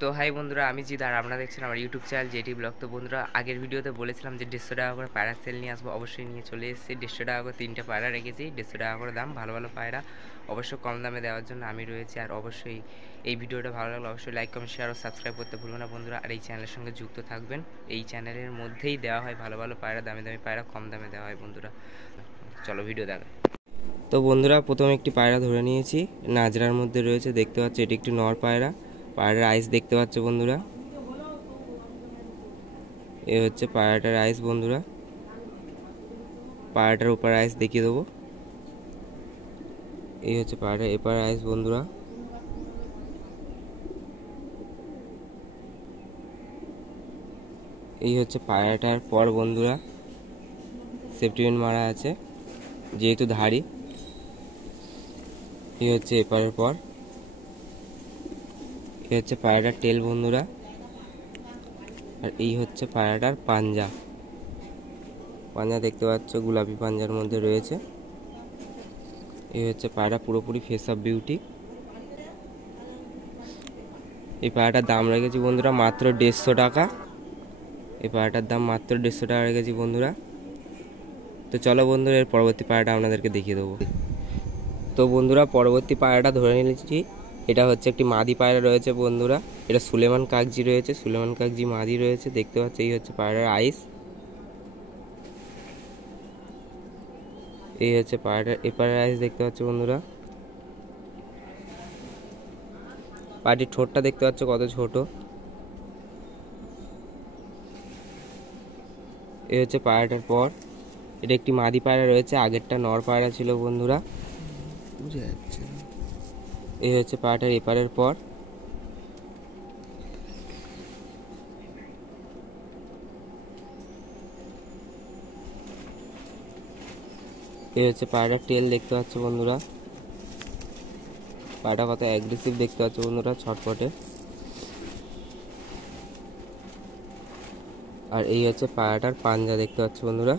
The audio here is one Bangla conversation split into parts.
তো হাই বন্ধুরা, আমি জিৎ আর আপনারা দেখছেন আমার ইউটিউব চ্যানেল জেটি ব্লগ। তো বন্ধুরা, আগের ভিডিওতে বলেছিলাম যে 150 টাকা করে পায়রা সেল নিয়ে আসবো, অবশ্যই নিয়ে চলে এসেছি। 150 টাকা করে 3টে পায়রা রেখেছি, 150 টাকা করে দাম। ভালো ভালো পায়রা অবশ্যই কম দামে দেওয়ার জন্য আমি রয়েছি। আর অবশ্যই এই ভিডিওটা ভালো লাগলে অবশ্যই লাইক কমেন্ট শেয়ার ও সাবস্ক্রাইব করতে ভুলবেন না বন্ধুরা। আর এই চ্যানেলের সঙ্গে যুক্ত থাকবেন। এই চ্যানেলের মধ্যেই দেওয়া হয় ভালো ভালো পায়রা, দামি দামি পায়রা কম দামে দেওয়া হয় বন্ধুরা। চলো ভিডিও দেখা। তো বন্ধুরা, প্রথমে একটি পায়রা ধরে নিয়েছি, নাজরার মধ্যে রয়েছে, দেখতে পাচ্ছ এটি একটি নর পায়রা। পায়রার আইস দেখতে পাচ্ছ বন্ধুরা, এ হচ্ছে পায়রাটার আইস বন্ধুরা। পায়রাটার উপর আইস দেখিয়ে দেবো, এই হচ্ছে পায়রাটার এপার আইস বন্ধুরা। এই হচ্ছে পায়রাটার পর বন্ধুরা, সেফটিপিন মারা আছে যেহেতু ধাড়ি। এই হচ্ছে এপারের পর, এই হচ্ছে পায়রাটার টেল বন্ধুরা। আর এই হচ্ছে পায়রাটার পাঞ্জা। পাঞ্জা দেখতে পাচ্ছ, গোলাপি পাঞ্জার মধ্যে রয়েছে। এই হচ্ছে পায়রা, পুরোপুরি ফেস অফ বিউটি। এই পায়রাটার দাম রেখেছি বন্ধুরা মাত্র 150 টাকা। এই পায়রাটার দাম মাত্র 150 টাকা রেখেছি বন্ধুরা। তো চলো বন্ধুরা, এর পরবর্তী পায়রাটা আপনাদেরকে দেখিয়ে দেবো। তো বন্ধুরা, পরবর্তী পায়রাটা ধরে নিয়েছি। এটা হচ্ছে একটি মাদি পায়রা রয়েছে বন্ধুরা। এটা সুলেমান কাগজি রয়েছে, সুলেমান কাগজি মাদি রয়েছে, দেখতে পাচ্ছ। এই হচ্ছে পায়রার আইস, এই হচ্ছে পায়রাটার এপারের আইস দেখতে পাচ্ছ বন্ধুরা। পায়রাটির ঠোঁটটা দেখতে পাচ্ছ কত ছোট। এই হচ্ছে পায়রাটার পর, এটা একটি মাদি পায়রা রয়েছে, আগেরটা নর পায়রা ছিল বন্ধুরা, বুঝা যাচ্ছে। এই হচ্ছে পায়রাটার এপারের পর। এই হচ্ছে পায়রাটার টেল দেখতে পাচ্ছ বন্ধুরা। পায়রাটা কত অ্যাগ্রেসিভ দেখতে পাচ্ছ বন্ধুরা, ছটপটে। আর এই হচ্ছে পায়রাটার পাঞ্জা দেখতে পাচ্ছ বন্ধুরা।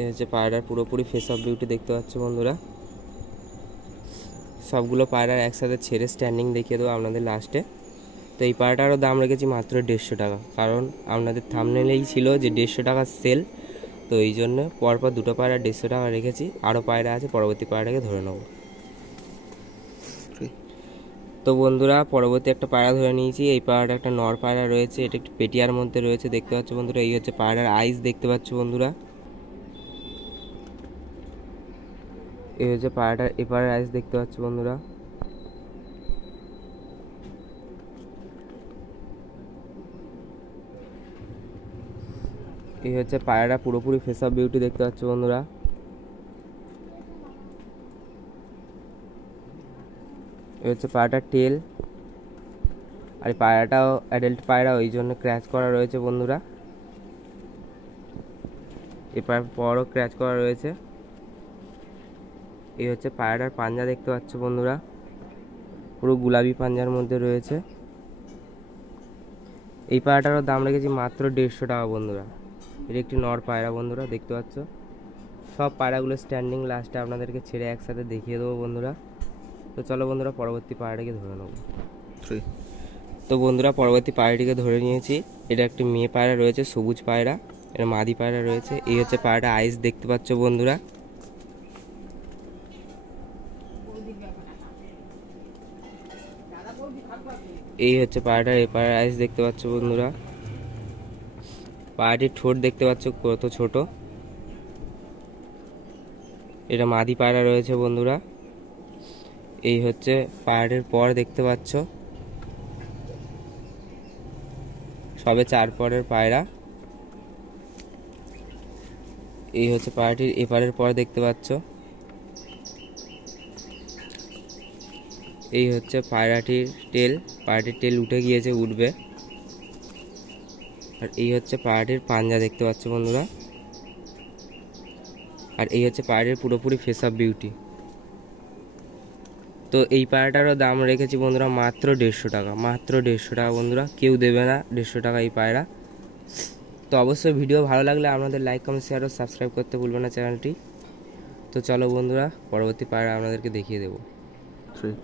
এই হচ্ছে পায়রার পুরোপুরি ফেস অফ বিউটি দেখতে পাচ্ছ বন্ধুরা। সবগুলো পায়রার একসাথে ছেড়ে স্ট্যান্ডিং দেখিয়ে দেবো আপনাদের লাস্টে। তো এই পায়রাটারও দাম রেখেছি মাত্র 150 টাকা, কারণ আপনাদের থাম্বনেইলেই ছিল যে 150 টাকা সেল। তো এই জন্য পরপর দুটো পায়রা 150 টাকা রেখেছি। আরও পায়রা আছে, পরবর্তী পায়রাটাকে ধরে নেব। তো বন্ধুরা, পরবর্তী একটা পায়রা ধরে নিয়েছি। এই পায়রাটা একটা নর পায়রা রয়েছে, এটা একটি পেটিয়ার মধ্যে রয়েছে, দেখতে পাচ্ছ বন্ধুরা। এই হচ্ছে পায়রার আইস দেখতে পাচ্ছ বন্ধুরা। এই হচ্ছে পায়রাটার এপারের আইস দেখতে পাচ্ছ বন্ধুরা। এই হচ্ছে পায়রাটা পুরোপুরি ফেস অফ বিউটি দেখতে পাচ্ছ বন্ধুরা। এই হচ্ছে পায়রাটার টেল। আর পায়রাটাও অ্যাডাল্ট পায়রা, ওই জন্য ক্র্যাচ করা রয়েছে বন্ধুরা। এপার পরও ক্র্যাচ করা রয়েছে। এই হচ্ছে পায়রাটার পাঞ্জা দেখতে পাচ্ছ বন্ধুরা, পুরো গোলাপি পাঞ্জার মধ্যে রয়েছে। এই পায়রাটারও দাম রেখেছি মাত্র 150 টাকা বন্ধুরা। এটা একটি নর পায়রা বন্ধুরা, দেখতে পাচ্ছ। সব পায়রাগুলো স্ট্যান্ডিং লাস্টে আপনাদেরকে ছেড়ে একসাথে দেখিয়ে দেবো বন্ধুরা। তো চলো বন্ধুরা, পরবর্তী পায়রাটিকে ধরে নেব। তো বন্ধুরা, পরবর্তী পায়রাটিকে ধরে নিয়েছি। এটা একটি মেয়ে পায়রা রয়েছে, সবুজ পায়রা, এটা মাদি পায়রা রয়েছে। এই হচ্ছে পায়রাটা আইস দেখতে পাচ্ছ বন্ধুরা। এই হচ্ছে পায়রাটার এপারের আইস দেখতে পাচ্ছ বন্ধুরা। পায়রাটির ঠোঁট দেখতে পাচ্ছ কত ছোট। এটা মাদি পায়রা রয়েছে বন্ধুরা। এই হচ্ছে পায়রাটির পর দেখতে পাচ্ছ, সবে 4 পরের পায়রা। এই হচ্ছে পায়রাটির এপারের পর দেখতে পাচ্ছ। এই হচ্ছে পায়রাটির টেল, পায়রাটির টেল উঠে গিয়েছে, উঠবে। আর এই হচ্ছে পায়রাটির পাঞ্জা দেখতে পাচ্ছ বন্ধুরা। আর এই হচ্ছে পায়রাটির পুরোপুরি ফেস অফ বিউটি। তো এই পায়রাটারও দাম রেখেছি বন্ধুরা মাত্র 150 টাকা, মাত্র 150 টাকা বন্ধুরা। কেউ দেবে না 150 টাকা এই পায়রা। তো অবশ্যই ভিডিও ভালো লাগলে আপনাদের লাইক কমেন্ট শেয়ার ও সাবস্ক্রাইব করতে ভুলবেন না চ্যানেলটি। তো চলো বন্ধুরা, পরবর্তী পায়রা আপনাদেরকে দেখিয়ে দেবো। 3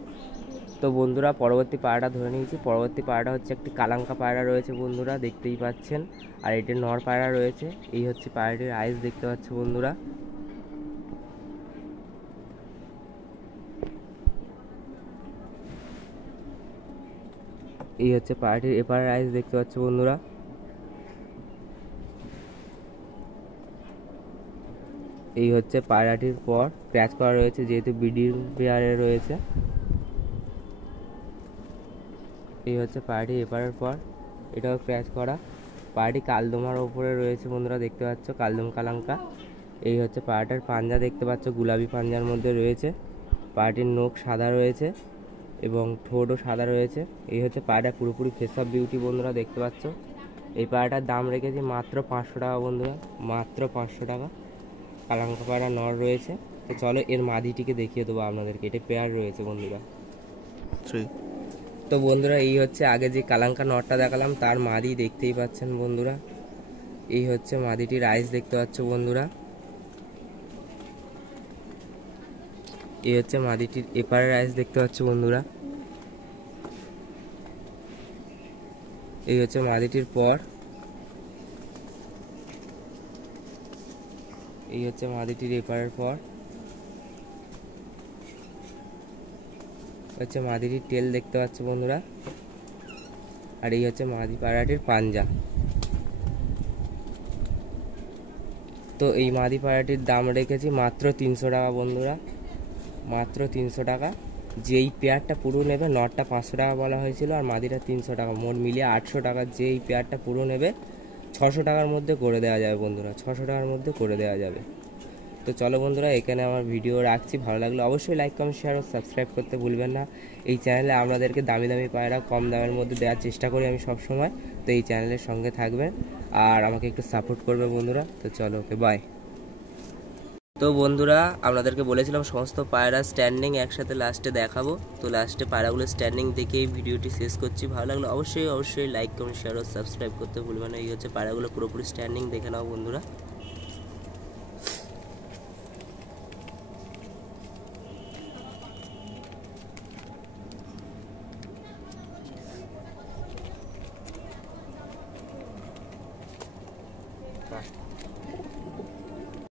তো বন্ধুরা পরবর্তী পায়রাটা ধরে নিয়েছি। পরবর্তী পায়রাটা হচ্ছে একটি কালাঙ্কা পায়রা রয়েছে বন্ধুরা, দেখতেই পাচ্ছেন। আর এটি নর পায়রা রয়েছে। এই হচ্ছে পায়রাটির আইস, দেখতে পাচ্ছ বন্ধুরা। এই হচ্ছে পায়রাটির এপারের আইস, দেখতে পাচ্ছ বন্ধুরা। এই হচ্ছে পায়রাটির পর প্যাচ করা রয়েছে, যেহেতু ব্রিডিং পেয়ারে রয়েছে। এই হচ্ছে পায়রাটি এপারের পর, এটাও প্যাচ করা। পায়রাটি কালদমার ওপরে রয়েছে বন্ধুরা, দেখতে পাচ্ছ, কালদম কালাঙ্কা। এই হচ্ছে পায়রাটার পাঞ্জা, দেখতে পাচ্ছ, গোলাপি পাঞ্জার মধ্যে রয়েছে। পায়রাটির নখ সাদা রয়েছে এবং ঠোঁটও সাদা রয়েছে। এই হচ্ছে পায়রাটা পুরোপুরি ফেস অফ বিউটি বন্ধুরা, দেখতে পাচ্ছ। এই পায়রাটার দাম রেখেছি মাত্র 500 টাকা বন্ধুরা, মাত্র 500 টাকা। কালাঙ্কা পায়রা নর রয়েছে। তো চলো এর মাদিটিকে দেখিয়ে দেবো আপনাদেরকে, এটা পেয়ার রয়েছে বন্ধুরা। 3 তো বন্ধুরা এই হচ্ছে আগে যে কালাঙ্কা নরটা দেখালাম তার মাদি, দেখতেই পাচ্ছেন বন্ধুরা। এই হচ্ছে মাদিটির আইস, দেখতে পাচ্ছ বন্ধুরা। এই হচ্ছে মাদিটির এপারের আইস, দেখতে পাচ্ছ বন্ধুরা। এই হচ্ছে মাদিটির পর, এই হচ্ছে মাদিটির এপারের পর, হচ্ছে মাদিটির টেল, দেখতে পাচ্ছ বন্ধুরা। আর এই হচ্ছে মাদি পায়রাটির পাঞ্জা। তো এই মাদি পায়রাটির দাম রেখেছি মাত্র 300 টাকা বন্ধুরা, মাত্র 300 টাকা। যেই পেয়ারটা পুরো নেবে, নটটা 500 টাকা বলা হয়েছিল আর মাদিটা 300 টাকা, মোট মিলিয়ে 800 টাকা। যেই পেয়ারটা পুরো নেবে 600 টাকার মধ্যে করে দেওয়া যাবে বন্ধুরা, 600 টাকার মধ্যে করে দেওয়া যাবে। তো চলো বন্ধুরা এখানে আমার ভিডিও রাখছি। ভালো লাগলে অবশ্যই লাইক, কমেন্ট, শেয়ার ও সাবস্ক্রাইব করতে ভুলবেন না। এই চ্যানেলে আপনাদেরকে দামি দামি পায়রা কম দামের মধ্যে দেওয়ার চেষ্টা করি আমি সব সময়। তো এই চ্যানেলের সঙ্গে থাকবেন আর আমাকে একটু সাপোর্ট করবে বন্ধুরা। তো চলো, ওকে, বাই। তো বন্ধুরা আপনাদেরকে বলেছিলাম সমস্ত পায়রা স্ট্যান্ডিং একসাথে লাস্টে দেখাবো। তো লাস্টে পায়রাগুলো স্ট্যান্ডিং দেখে এই ভিডিওটি শেষ করছি। ভালো লাগলে অবশ্যই লাইক, কমেন্ট, শেয়ার ও সাবস্ক্রাইব করতে ভুলবেন না। এই হচ্ছে পায়রাগুলো পুরোপুরি স্ট্যান্ডিং, দেখে নাও বন্ধুরা।